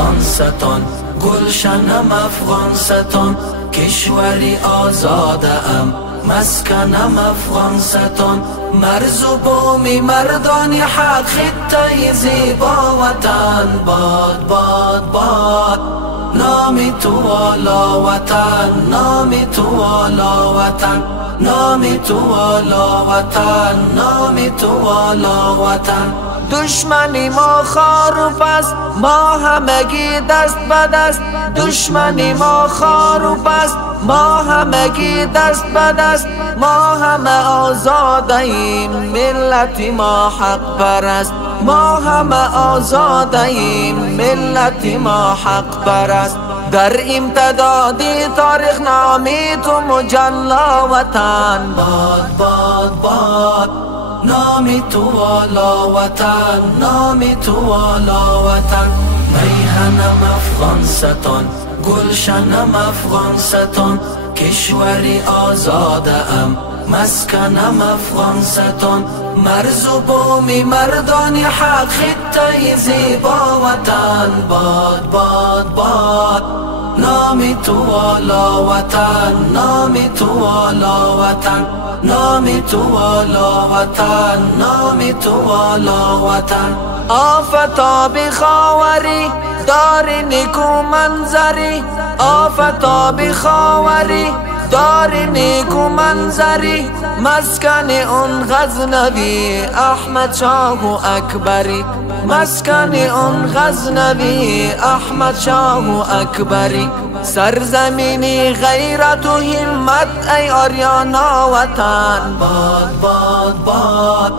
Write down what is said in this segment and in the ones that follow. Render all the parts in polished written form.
افغانستان، گلشنم افغانستان، کشوری آزادم، مسکنم افغانستان، مرز و بومی مردان حق، خطه زیبا وطن. باد باد باد نام تو والا وطن، نام تو والا وطن، نام تو والا وطن، نام تو والا وطن. دشمنی ما خار و پست، ما همگی دست به دست. دشمنی ما خار و پست، ما همگی دست به دست. ما همه آزادیم، ملت ما حق پرست. ما همه آزادیم، ملت ما حق پرست. در امتداد تاریخ نامی تو مجلا وطن. باد باد باد نام تو والا وطن، نام تو والا وطن. میهنم افغانستان، گلشنم افغانستان، کشوری آزادم، مسکنم افغانستان، مرز و بومی مردان حق، خطه زیبا وطن. باد باد باد نام تو والا وطن، نام تو والا وطن، نام تو والا وطن، نام تو والا وطن. آفتاب خاوری دار نیکو منظری، آفتاب خاوری دار نیکو منظری، مسکن اون غزنوی احمد شاه و اکبری، مسکن اون غزنوی احمد شاه و اکبری. سرزمینی غیرت و همت ای آریانا وطن. باد باد باد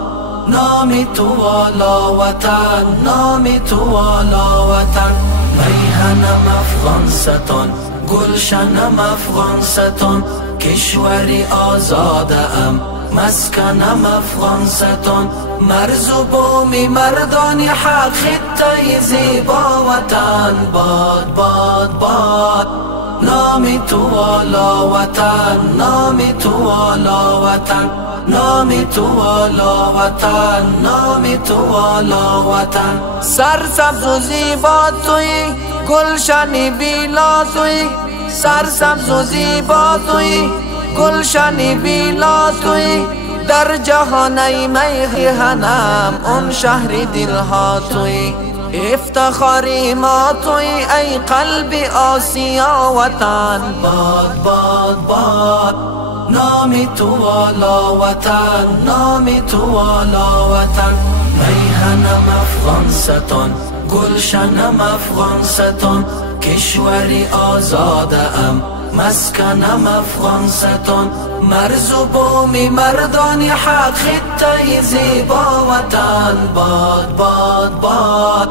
نام تو والا وطن، نام تو والا وطن. میهنم افغانستان، گلشنم افغانستان، کشوری آزادم، مسکنم افغانستان، مرز و بومی مردان حق، خطه زیبا وطن. باد باد باد نام تو والا وطن، نام تو والا وطن، نام تو والا وطن، نام تو والا وطن. سرسبز و زیبا توی، گلشنی بیلا توی، سرسبز و زیبا توی، گلشنی بیلا توی. در جهان ای میهنم اون شهر دلها توی، افتخاری ما توی ای قلب آسیا وطن. باد باد باد نام تو والا وطن، نام تو والا وطن. میهنم افغانستان، گلشنم افغانستان، کشوری آزادم، مسکنم افغانستان، مرز و بومی مردان حق، خطه زیبا وطن. باد باد باد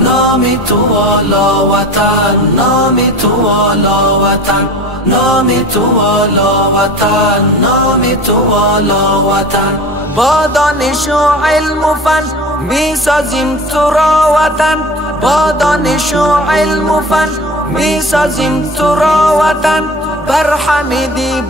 نام تو والا وطن، نام تو والا وطن، نام تو والا وطن، نام تو والا وطن. با دانش و علم و فن می سازیم تو را وطن، با دانش و علم و فن می سازیم تو را وطن. بر حمیدی